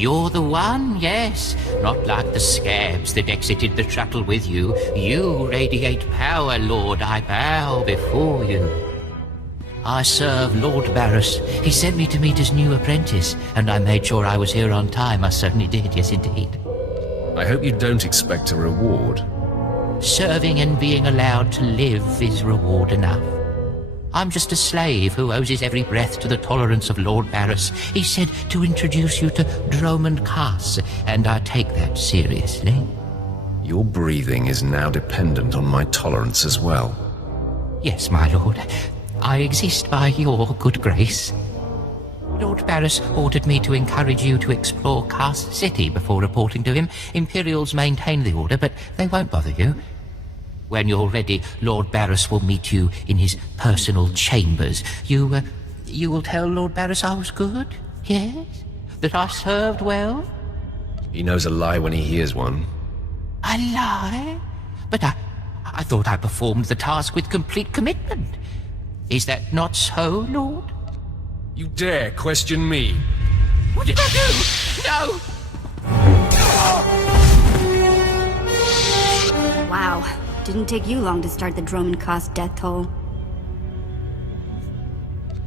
You're the one, yes. Not like the scabs that exited the shuttle with you. You radiate power, Lord. I bow before you. I serve Lord Barris. He sent me to meet his new apprentice, and I made sure I was here on time. I certainly did, yes indeed. I hope you don't expect a reward. Serving and being allowed to live is reward enough. I'm just a slave who owes his every breath to the tolerance of Lord Barris. He said to introduce you to Dromund Kaas, and I take that seriously. Your breathing is now dependent on my tolerance as well. Yes, my lord. I exist by your good grace. Lord Barris ordered me to encourage you to explore Kaas City before reporting to him. Imperials maintain the order, but they won't bother you. When you're ready, Lord Barris will meet you in his personal chambers. You will tell Lord Barris I was good? Yes? That I served well? He knows a lie when he hears one. A lie? But I thought I performed the task with complete commitment. Is that not so, Lord? You dare question me? What did I do? No! Wow. Didn't take you long to start the Dromund Kaas death toll.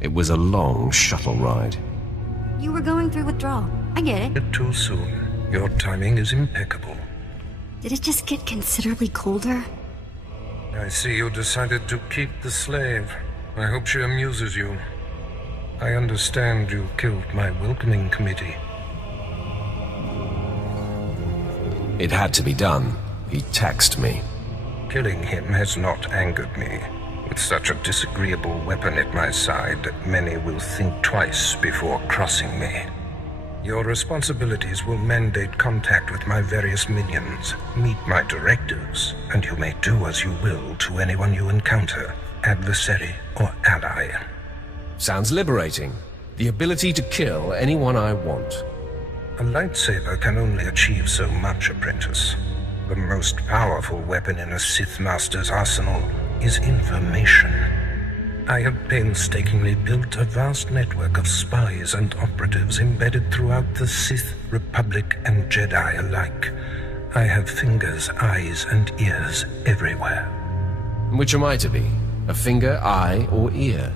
It was a long shuttle ride. You were going through withdrawal. I get it. Too soon. Your timing is impeccable. Did it just get considerably colder? I see you decided to keep the slave. I hope she amuses you. I understand you killed my welcoming committee. It had to be done. He taxed me. Killing him has not angered me. With such a disagreeable weapon at my side, many will think twice before crossing me. Your responsibilities will mandate contact with my various minions. Meet my directives, and you may do as you will to anyone you encounter, adversary or ally. Sounds liberating. The ability to kill anyone I want. A lightsaber can only achieve so much, apprentice. The most powerful weapon in a Sith Master's arsenal is information. I have painstakingly built a vast network of spies and operatives embedded throughout the Sith, Republic, and Jedi alike. I have fingers, eyes, and ears everywhere. Which am I to be? A finger, eye, or ear?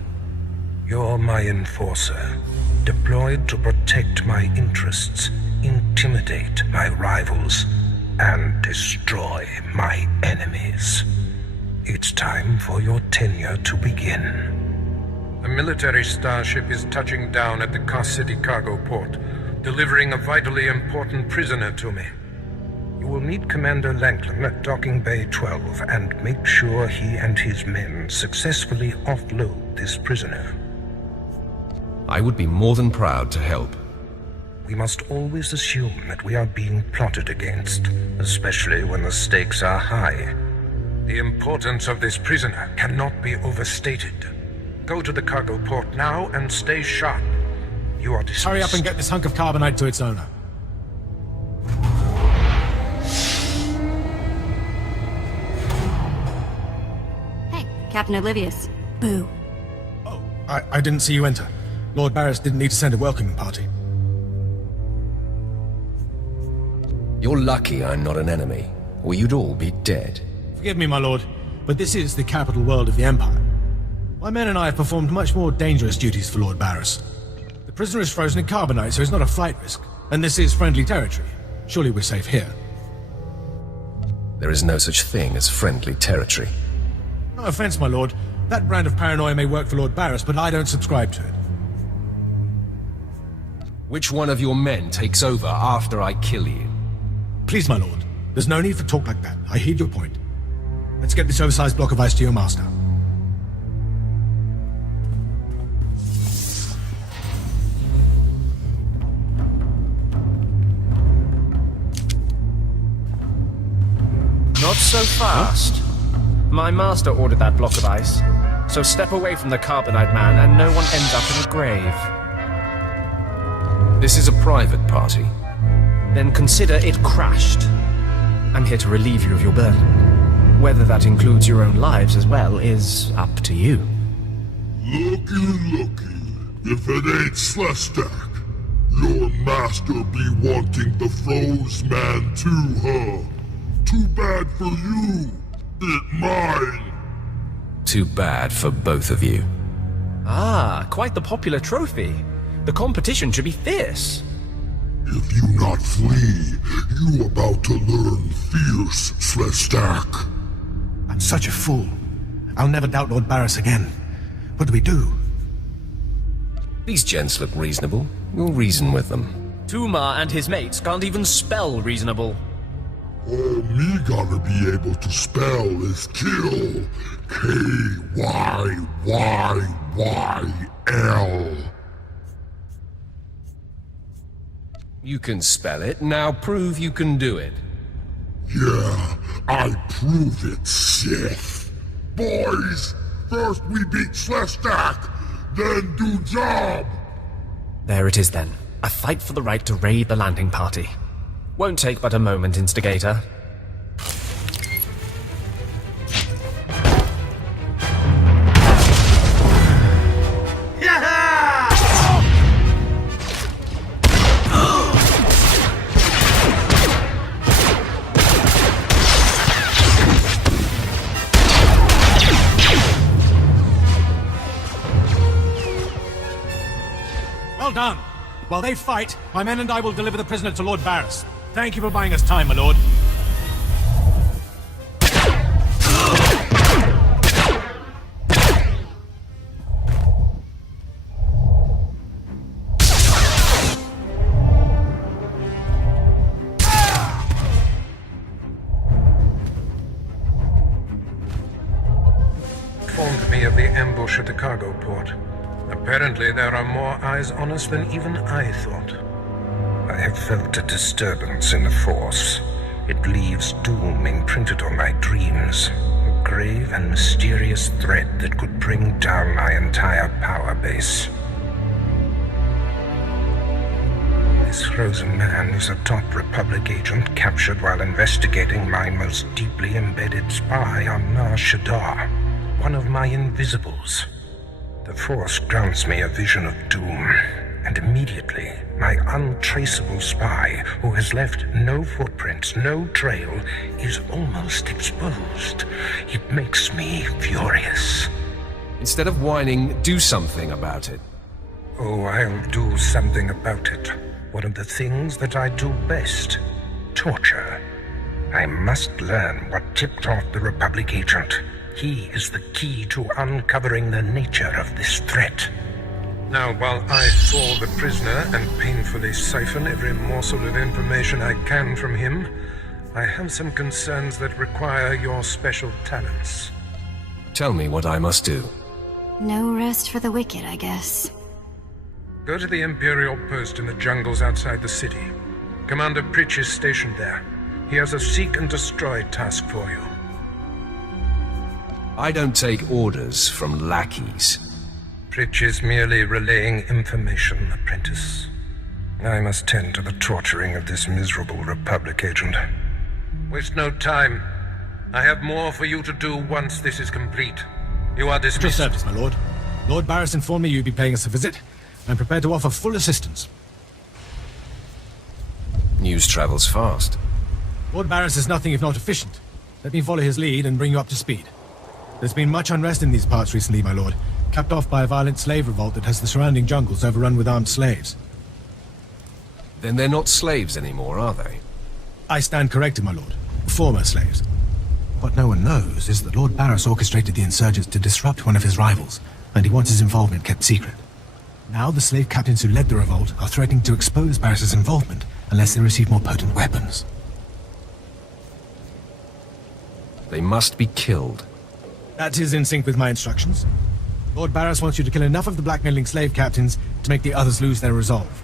You're my enforcer, deployed to protect my interests, intimidate my rivals, and destroy my enemies. It's time for your tenure to begin. A military starship is touching down at the Kaas City cargo port, delivering a vitally important prisoner to me. You will meet Commander Lanklin at Docking Bay 12 and make sure he and his men successfully offload this prisoner. I would be more than proud to help. We must always assume that we are being plotted against, especially when the stakes are high. The importance of this prisoner cannot be overstated. Go to the cargo port now and stay sharp. You are dismissed. Hurry up and get this hunk of carbonite to its owner. Hey, Captain Oblivious. Boo. Oh, I didn't see you enter. Lord Barris didn't need to send a welcoming party. You're lucky I'm not an enemy, or you'd all be dead. Forgive me, my lord, but this is the capital world of the Empire. My men and I have performed much more dangerous duties for Lord Barris. The prisoner is frozen in carbonite, so it's not a flight risk. And this is friendly territory. Surely we're safe here. There is no such thing as friendly territory. No offense, my lord. That brand of paranoia may work for Lord Barris, but I don't subscribe to it. Which one of your men takes over after I kill you? Please, my lord. There's no need for talk like that. I heed your point. Let's get this oversized block of ice to your master. Not so fast. My master ordered that block of ice, so step away from the carbonite man and no one ends up in a grave. This is a private party. Then consider it crashed. I'm here to relieve you of your burden. Whether that includes your own lives as well is up to you. Looky. If it ain't SWTOR, Your master be wanting the Froze Man too, huh? Too bad for you. It mine. Too bad for both of you. Ah, quite the popular trophy. The competition should be fierce. If you not flee, you about to learn fierce, SWTOR. I'm such a fool. I'll never doubt Lord Barris again. What do we do? These gents look reasonable. We'll reason with them. Tuma and his mates can't even spell reasonable. All me gotta be able to spell is kill. K-Y-Y-Y-L. You can spell it, now prove you can do it. Yeah, I prove it, Sith. Boys, first we beat SWTOR, then do job. There it is then. A fight for the right to raid the landing party. Won't take but a moment, Instigator. Well done. While they fight, my men and I will deliver the prisoner to Lord Barris. Thank you for buying us time, my lord. Informed me of the ambush at the cargo port. Apparently there are more eyes on us than even I thought. I have felt a disturbance in the Force. It leaves doom imprinted on my dreams. A grave and mysterious threat that could bring down my entire power base. This frozen man is a top Republic agent captured while investigating my most deeply embedded spy on SWTOR. One of my invisibles. The Force grants me a vision of doom, and immediately, my untraceable spy, who has left no footprints, no trail, is almost exposed. It makes me furious. Instead of whining, do something about it. Oh, I'll do something about it. One of the things that I do best. Torture. I must learn what tipped off the Republic agent. He is the key to uncovering the nature of this threat. Now, while I thaw the prisoner and painfully siphon every morsel of information I can from him, I have some concerns that require your special talents. Tell me what I must do. No rest for the wicked, I guess. Go to the Imperial post in the jungles outside the city. Commander Pritch is stationed there. He has a seek and destroy task for you. I don't take orders from lackeys. Pritch is merely relaying information, apprentice. I must tend to the torturing of this miserable Republic agent. Waste no time. I have more for you to do once this is complete. You are dismissed. Your service, my lord. Lord Barris informed me you'd be paying us a visit. I'm prepared to offer full assistance. News travels fast. Lord Barris is nothing if not efficient. Let me follow his lead and bring you up to speed. There's been much unrest in these parts recently, my lord, capped off by a violent slave revolt that has the surrounding jungles overrun with armed slaves. Then they're not slaves anymore, are they? I stand corrected, my lord. Former slaves. What no one knows is that Lord Barris orchestrated the insurgents to disrupt one of his rivals, and he wants his involvement kept secret. Now the slave captains who led the revolt are threatening to expose Barris's involvement unless they receive more potent weapons. They must be killed. That is in sync with my instructions. Lord Barris wants you to kill enough of the blackmailing slave captains to make the others lose their resolve.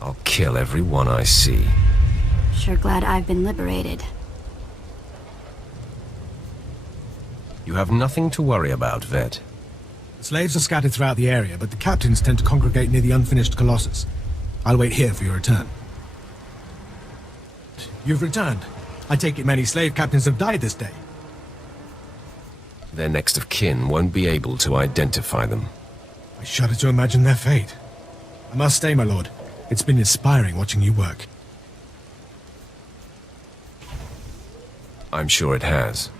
I'll kill every one I see. Sure glad I've been liberated. You have nothing to worry about, Vet. The slaves are scattered throughout the area, but the captains tend to congregate near the unfinished Colossus. I'll wait here for your return. You've returned. I take it many slave captains have died this day. Their next of kin won't be able to identify them. I shudder to imagine their fate. I must stay, my lord. It's been inspiring watching you work. I'm sure it has.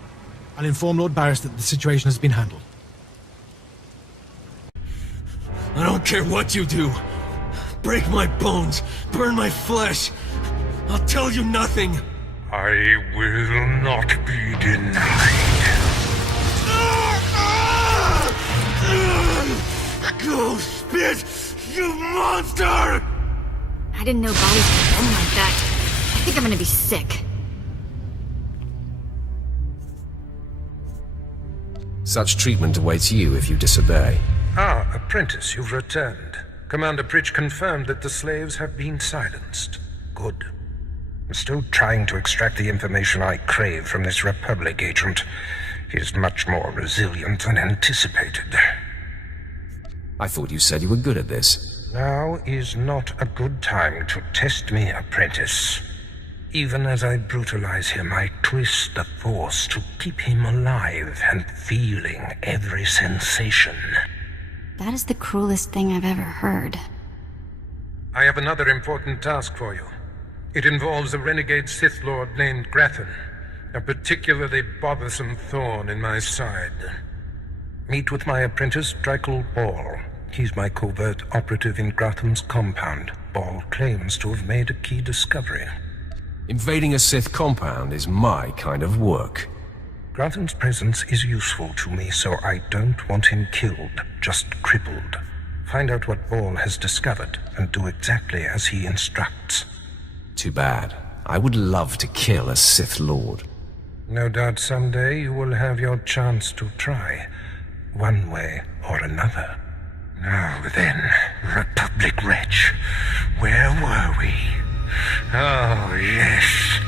I'll inform Lord Barris that the situation has been handled. I don't care what you do. Break my bones, burn my flesh. I'll tell you nothing. I will not be denied. Go spit, you monster! I didn't know bodies could bend like that. I think I'm gonna be sick. Such treatment awaits you if you disobey. Ah, apprentice, you've returned. Commander Pritch confirmed that the slaves have been silenced. Good. I'm still trying to extract the information I crave from this Republic agent. He is much more resilient than anticipated. I thought you said you were good at this. Now is not a good time to test me, apprentice. Even as I brutalize him, I twist the Force to keep him alive and feeling every sensation. That is the cruelest thing I've ever heard. I have another important task for you. It involves a renegade Sith Lord named Grathan, a particularly bothersome thorn in my side. Meet with my apprentice, Drykel Ball. He's my covert operative in Grathan's compound. Ball claims to have made a key discovery. Invading a Sith compound is my kind of work. Grathan's presence is useful to me, so I don't want him killed, just crippled. Find out what Ball has discovered, and do exactly as he instructs. Too bad. I would love to kill a Sith Lord. No doubt someday you will have your chance to try, one way or another. Now then, Republic wretch, where were we? Oh, yes.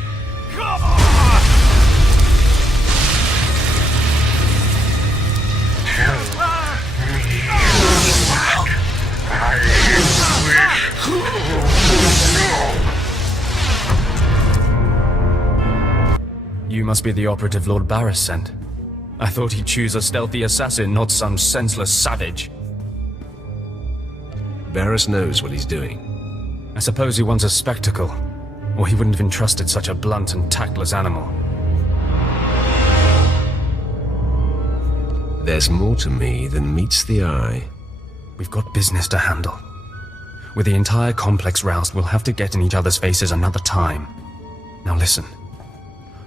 Tell me what I wish to know. You must be the operative Lord Barris sent. I thought he'd choose a stealthy assassin, not some senseless savage. Barris knows what he's doing. I suppose he wants a spectacle, or he wouldn't have entrusted such a blunt and tactless animal. There's more to me than meets the eye. We've got business to handle. With the entire complex roused, we'll have to get in each other's faces another time. Now listen.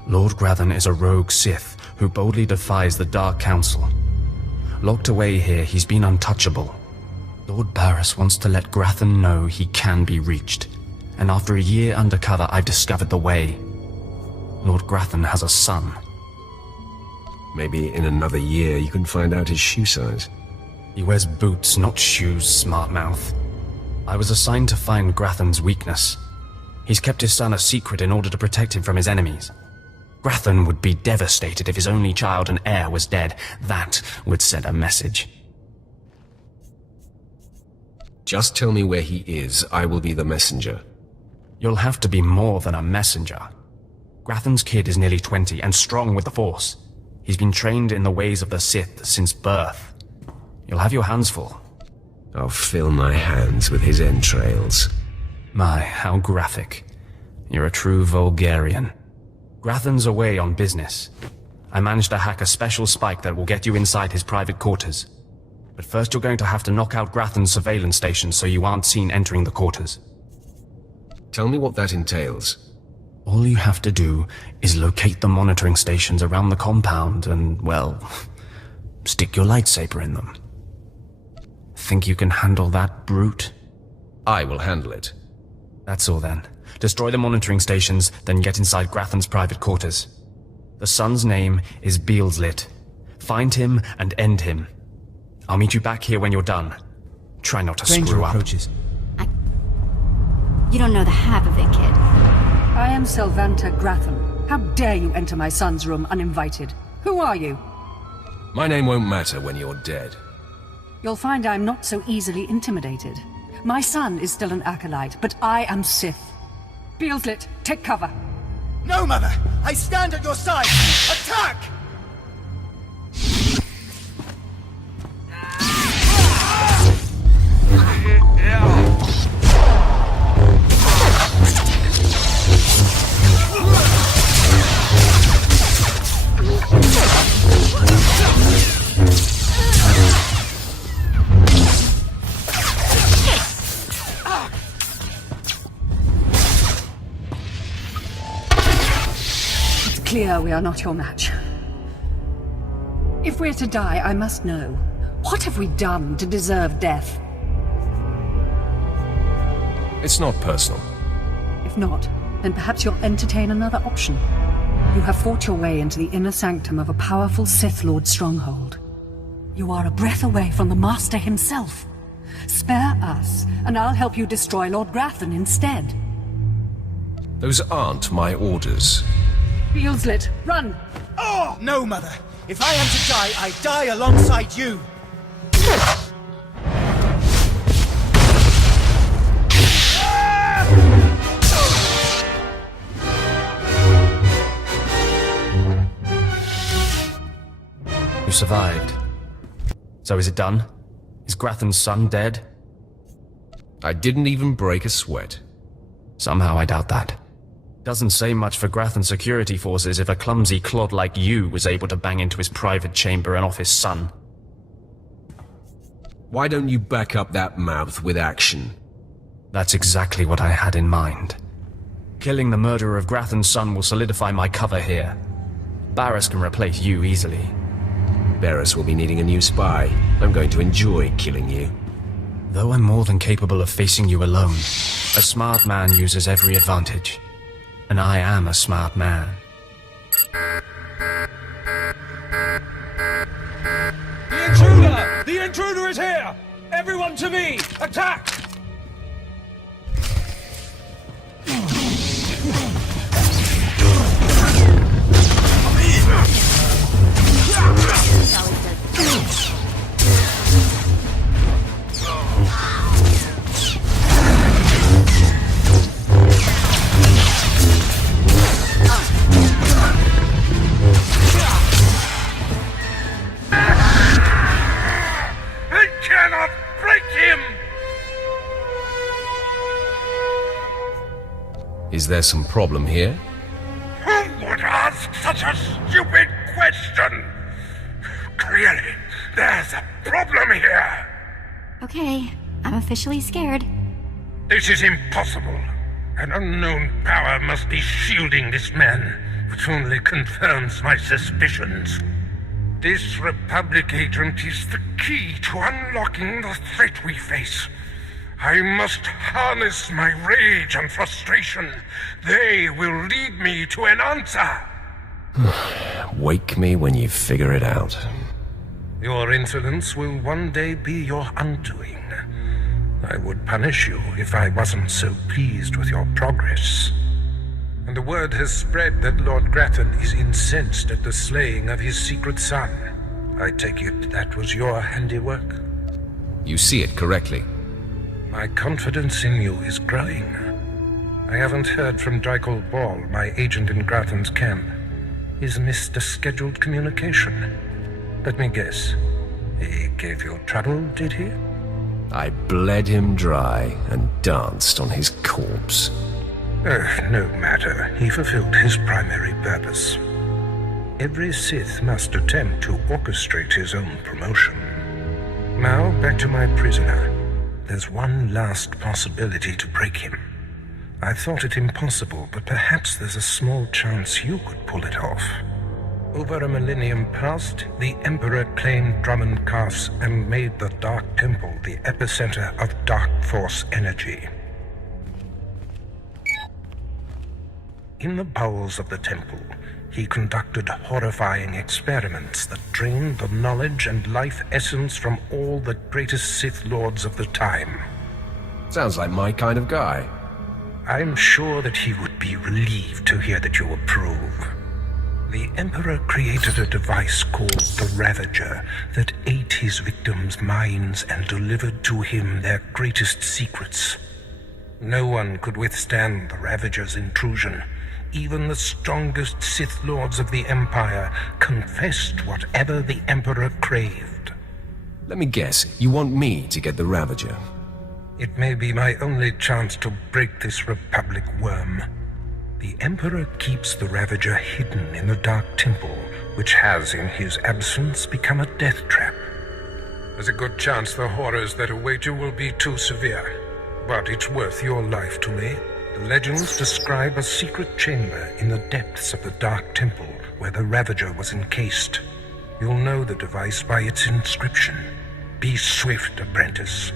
Lord Grathan is a rogue Sith who boldly defies the Dark Council. Locked away here, he's been untouchable. Lord Barris wants to let Grathan know he can be reached, and after a year undercover, I've discovered the way. Lord Grathan has a son. Maybe in another year you can find out his shoe size. He wears boots, not shoes, smart mouth. I was assigned to find Grathan's weakness. He's kept his son a secret in order to protect him from his enemies. Grathan would be devastated if his only child and heir was dead. That would send a message. Just tell me where he is, I will be the messenger. You'll have to be more than a messenger. Grathan's kid is nearly 20 and strong with the Force. He's been trained in the ways of the Sith since birth. You'll have your hands full. I'll fill my hands with his entrails. My, how graphic. You're a true Vulgarian. Grathan's away on business. I managed to hack a special spike that will get you inside his private quarters. But first you're going to have to knock out Grathan's surveillance station so you aren't seen entering the quarters. Tell me what that entails. All you have to do is locate the monitoring stations around the compound and, well, stick your lightsaber in them. Think you can handle that, brute? I will handle it. That's all then. Destroy the monitoring stations, then get inside Grathan's private quarters. The son's name is Beelslit. Find him and end him. I'll meet you back here when you're done. Try not to screw up. Approaches. You don't know the half of it, kid. I am Sylvanta Grathan. How dare you enter my son's room uninvited? Who are you? My name won't matter when you're dead. You'll find I'm not so easily intimidated. My son is still an acolyte, but I am Sith. Beelslit, take cover. No, Mother! I stand at your side! Attack! clear we are not your match. If we're to die, I must know. What have we done to deserve death? It's not personal. If not, then perhaps you'll entertain another option. You have fought your way into the inner sanctum of a powerful Sith Lord stronghold. You are a breath away from the Master himself. Spare us, and I'll help you destroy Lord Grathan instead. Those aren't my orders. Beelslit, run! Oh! No, Mother. If I am to die, I die alongside you. You survived. So is it done? Is Grathan's son dead? I didn't even break a sweat. Somehow I doubt that. Doesn't say much for Grathan's security forces if a clumsy clod like you was able to bang into his private chamber and off his son. Why don't you back up that mouth with action? That's exactly what I had in mind. Killing the murderer of Grathan's son will solidify my cover here. Barriss can replace you easily. Barriss will be needing a new spy. I'm going to enjoy killing you. Though I'm more than capable of facing you alone, a smart man uses every advantage. And I am a smart man. The intruder! The intruder is here! Everyone to me! Attack! Is there some problem here? Who would ask such a stupid question? Clearly, there's a problem here. Okay, I'm officially scared. This is impossible. An unknown power must be shielding this man, which only confirms my suspicions. This Republic agent is the key to unlocking the threat we face. I must harness my rage and frustration. They will lead me to an answer. Wake me when you figure it out. Your insolence will one day be your undoing. I would punish you if I wasn't so pleased with your progress. And the word has spread that Lord Grathan is incensed at the slaying of his secret son. I take it that was your handiwork? You see it correctly. My confidence in you is growing. I haven't heard from Drykel Ball, my agent in Grathan's camp. He's missed a scheduled communication. Let me guess. He gave you trouble, did he? I bled him dry and danced on his corpse. No matter. He fulfilled his primary purpose. Every Sith must attempt to orchestrate his own promotion. Now, back to my prisoner. There's one last possibility to break him. I thought it impossible, but perhaps there's a small chance you could pull it off. Over a millennium past, the Emperor claimed Dromund Kaas and made the Dark Temple the epicenter of Dark Force energy. In the bowels of the temple, he conducted horrifying experiments that drained the knowledge and life essence from all the greatest Sith Lords of the time. Sounds like my kind of guy. I'm sure that he would be relieved to hear that you approve. The Emperor created a device called the Ravager that ate his victims' minds and delivered to him their greatest secrets. No one could withstand the Ravager's intrusion. Even the strongest Sith Lords of the Empire confessed whatever the Emperor craved. Let me guess, you want me to get the Ravager? It may be my only chance to break this Republic worm. The Emperor keeps the Ravager hidden in the Dark Temple, which has, in his absence, become a death trap. There's a good chance the horrors that await you will be too severe, but it's worth your life to me. The legends describe a secret chamber in the depths of the Dark Temple where the Ravager was encased. You'll know the device by its inscription. Be swift, apprentice.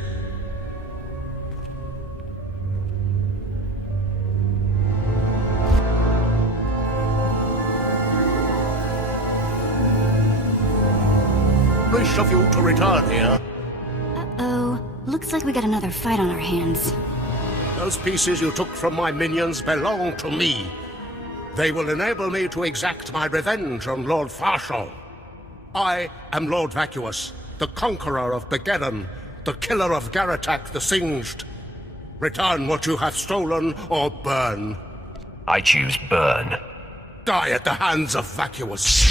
Wish of you to return here. Uh-oh. Looks like we got another fight on our hands. Those pieces you took from my minions belong to me. They will enable me to exact my revenge on Lord Farshal. I am Lord Vacuous, the conqueror of Begeddon, the killer of Garatak the Singed. Return what you have stolen, or burn. I choose burn. Die at the hands of Vacuous.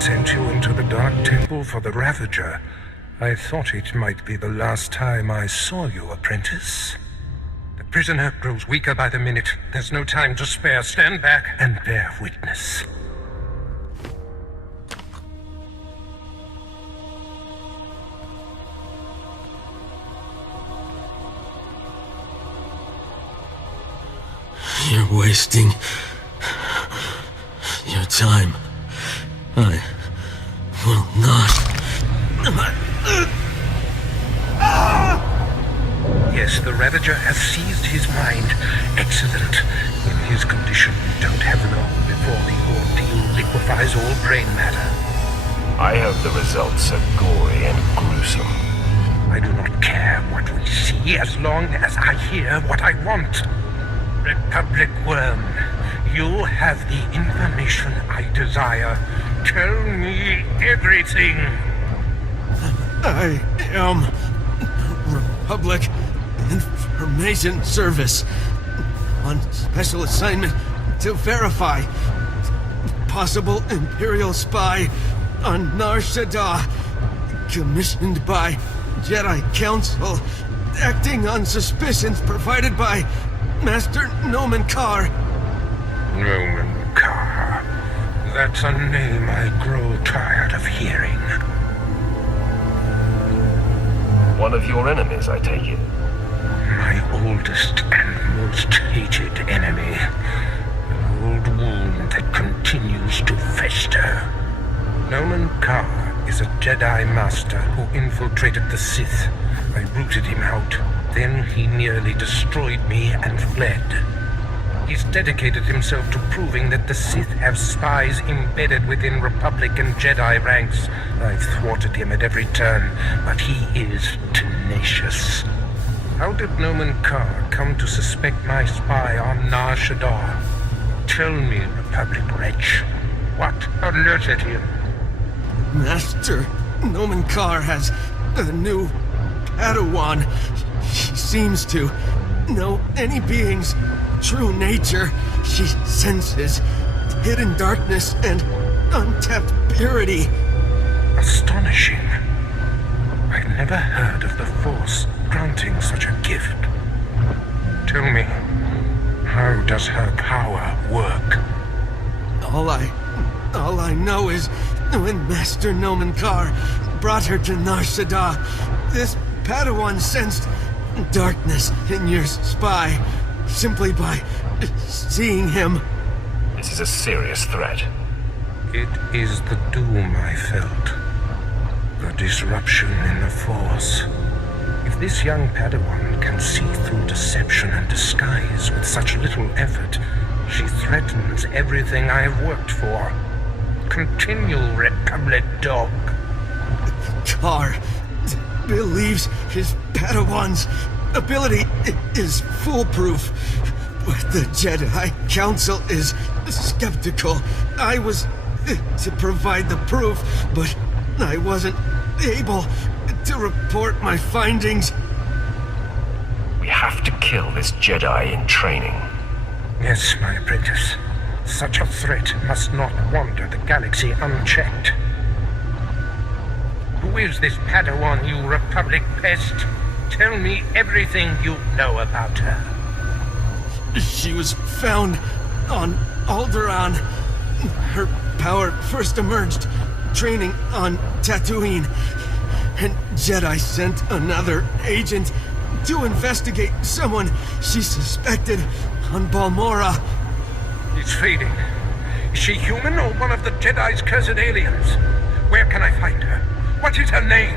Sent you into the Dark Temple for the Ravager. I thought it might be the last time I saw you, apprentice. The prisoner grows weaker by the minute. There's no time to spare. Stand back and bear witness. You're wasting your time. I will not. Yes, the Ravager has seized his mind. Excellent. In his condition, we don't have long before the ordeal liquefies all brain matter. I hope the results are gory and gruesome. I do not care what we see as long as I hear what I want. Republic Worm, you have the information I desire. Tell me everything. I am Republic Information Service on special assignment to verify possible Imperial spy on Nar Shaddaa, commissioned by Jedi Council, acting on suspicions provided by Master Nomen Karr. Nomen Karr. That's a name I grow tired of hearing. One of your enemies, I take it. My oldest and most hated enemy. An old wound that continues to fester. Nomen Karr is a Jedi Master who infiltrated the Sith. I rooted him out. Then he nearly destroyed me and fled. He's dedicated himself to proving that the Sith have spies embedded within Republic and Jedi ranks. I've thwarted him at every turn, but he is tenacious. How did Nomen Karr come to suspect my spy on Nar Shaddaa? Tell me, Republic wretch, what alerted him? Master Nomen Karr has a new Padawan. She seems to know any being's true nature. She senses hidden darkness and untapped purity. Astonishing. I've never heard of the Force granting such a gift. Tell me, how does her power work? All I know is when Master Nomen Karr brought her to Nar Shaddaa, this Padawan sensed darkness in your spy. simply by seeing him. This is a serious threat. It is the doom I felt. The disruption in the Force. If this young Padawan can see through deception and disguise with such little effort, she threatens everything I have worked for. Continue, Republic dog. Kaas believes his Padawan's ability is foolproof, but the Jedi Council is skeptical. I was to provide the proof, but I wasn't able to report my findings. We have to kill this Jedi in training. Yes, my apprentice. Such a threat must not wander the galaxy unchecked. Who is this Padawan, you Republic pest? Tell me everything you know about her. She was found on Alderaan. Her power first emerged training on Tatooine, and Jedi sent another agent to investigate someone she suspected on Balmorra. It's fading. Is she human or one of the Jedi's cursed aliens? Where can I find her? What is her name?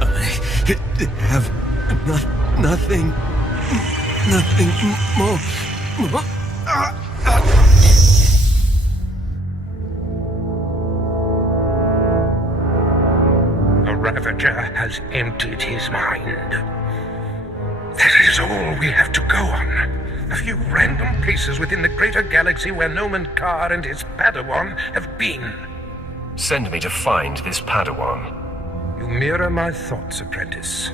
I have nothing more. A Ravager has emptied his mind. That is all we have to go on. A few random places within the greater galaxy where Noman Kaas and his Padawan have been. Send me to find this Padawan. You mirror my thoughts, apprentice.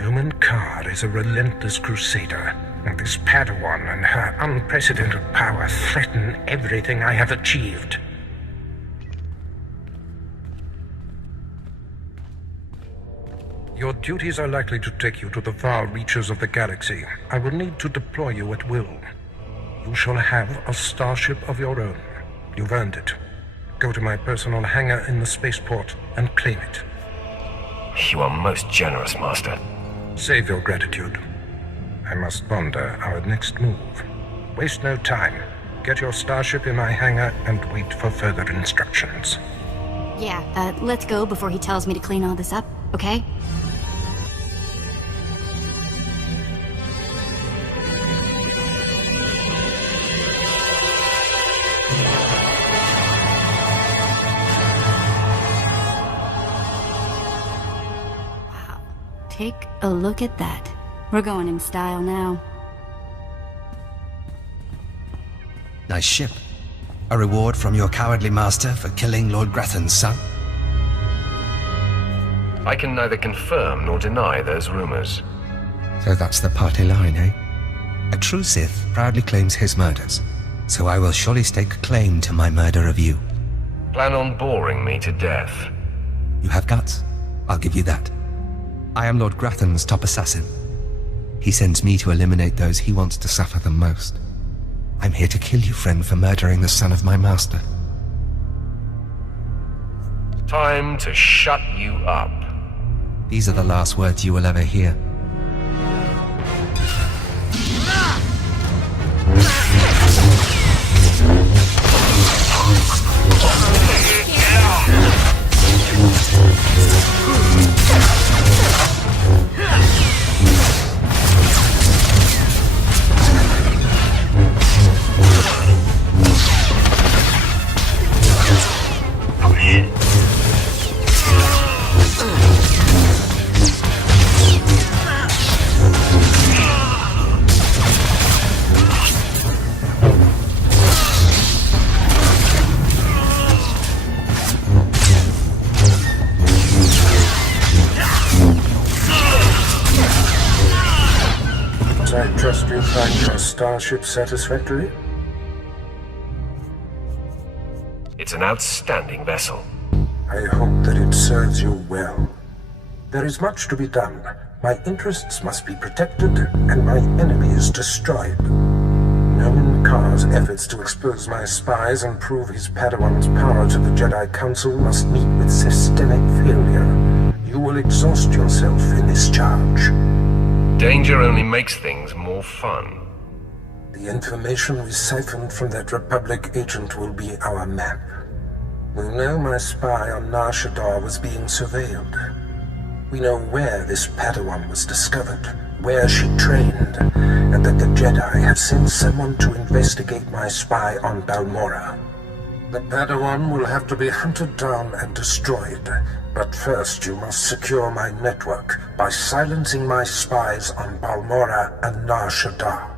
Noman Kaas is a relentless crusader, and this Padawan and her unprecedented power threaten everything I have achieved. Your duties are likely to take you to the far reaches of the galaxy. I will need to deploy you at will. You shall have a starship of your own. You've earned it. Go to my personal hangar in the spaceport and claim it. You are most generous, Master. Save your gratitude. I must ponder our next move. Waste no time. Get your starship in my hangar and wait for further instructions. Yeah, let's go before he tells me to clean all this up, okay? Take a look at that. We're going in style now. Nice ship. A reward from your cowardly master for killing Lord Grathan's son? I can neither confirm nor deny those rumors. So that's the party line, eh? A true Sith proudly claims his murders, so I will surely stake claim to my murder of you. Plan on boring me to death. You have guts. I'll give you that. I am Lord Grathan's top assassin. He sends me to eliminate those he wants to suffer the most. I'm here to kill you, friend, for murdering the son of my master. Time to shut you up. These are the last words you will ever hear. I trust you find your starship satisfactory? It's an outstanding vessel. I hope that it serves you well. There is much to be done. My interests must be protected, and my enemies destroyed. Noman Kaas' efforts to expose my spies and prove his Padawan's power to the Jedi Council must meet with systemic failure. You will exhaust yourself in this charge. Danger only makes things more fun. The information we siphoned from that Republic agent will be our map. We know my spy on Nar Shaddaa was being surveilled. We know where this Padawan was discovered, where she trained, and that the Jedi have sent someone to investigate my spy on Balmorra. The Padawan will have to be hunted down and destroyed, but first you must secure my network by silencing my spies on Balmorra and Nar Shaddaa.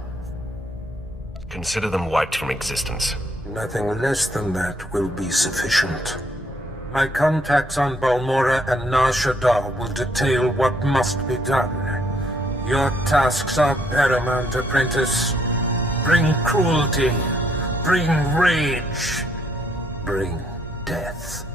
Consider them wiped from existence. Nothing less than that will be sufficient. My contacts on Balmorra and Nar Shaddaa will detail what must be done. Your tasks are paramount, apprentice. Bring cruelty. Bring rage. Bring death.